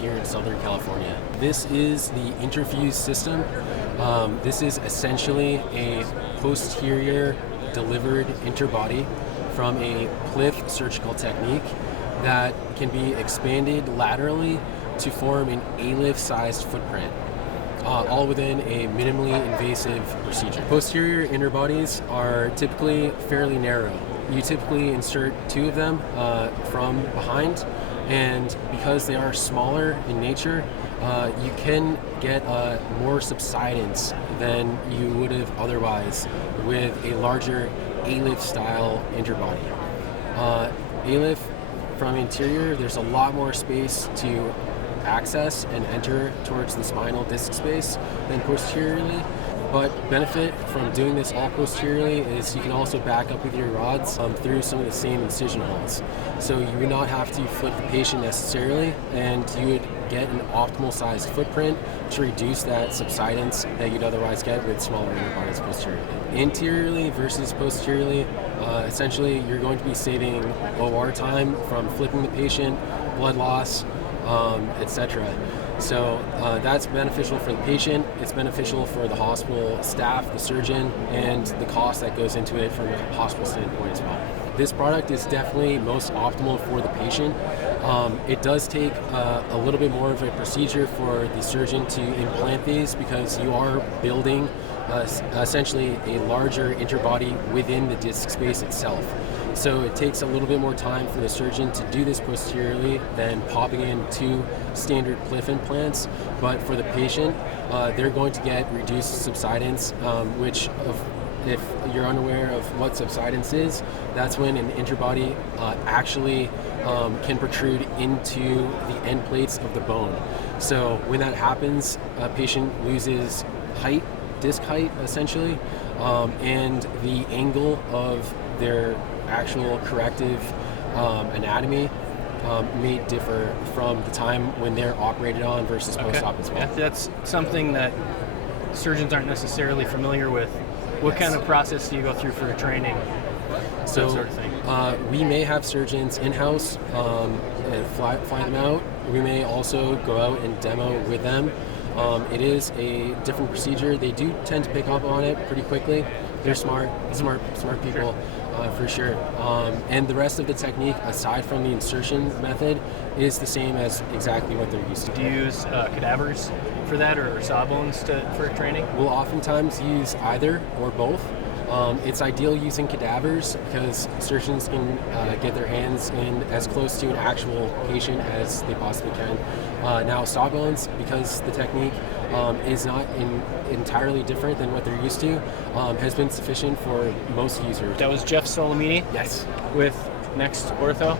here in Southern California. This is the Interfuse system. This is essentially a posterior delivered interbody from a PLIFF surgical technique that can be expanded laterally to form an ALIF-sized footprint, all within a minimally invasive procedure. Posterior interbodies are typically fairly narrow. You typically insert 2 of them from behind, and because they are smaller in nature, you can get more subsidence than you would have otherwise with a larger ALIF-style interbody. ALIF from interior, there's a lot more space to access and enter towards the spinal disc space than posteriorly. But benefit from doing this all posteriorly is you can also back up with your rods through some of the same incision holes. So you would not have to flip the patient necessarily, and you would get an optimal sized footprint to reduce that subsidence that you'd otherwise get with smaller interbodies posteriorly. Interiorly versus posteriorly, essentially you're going to be saving OR time from flipping the patient, blood loss, etc. So that's beneficial for the patient, it's beneficial for the hospital staff, the surgeon, and the cost that goes into it from a hospital standpoint as well. This product is definitely most optimal for the patient. It does take a little bit more of a procedure for the surgeon to implant these because you are building essentially a larger interbody within the disc space itself. So it takes a little bit more time for the surgeon to do this posteriorly than popping in 2 standard PLIFF implants. But for the patient, they're going to get reduced subsidence, which if you're unaware of what subsidence is, that's when an interbody actually can protrude into the end plates of the bone. So when that happens, a patient loses height, disc height essentially, and the angle of their actual corrective anatomy may differ from the time when they're operated on versus post-op as well. Yeah, that's something that surgeons aren't necessarily familiar with. What kind of process do you go through for training? So, that sort of thing? We may have surgeons in-house and fly them out. We may also go out and demo with them. It is a different procedure. They do tend to pick up on it pretty quickly. They're smart people. For sure. And the rest of the technique, aside from the insertion method, is the same as exactly what they're used to. Do you use Cadavers for that, or Sawbones for training? We'll oftentimes use either or both. It's ideal using Cadavers because surgeons can get their hands in as close to an actual patient as they possibly can. Now Sawbones, because the technique is not entirely different than what they're used to, has been sufficient for most users. That was Jeff Solimine? Yes. With NEXT Ortho?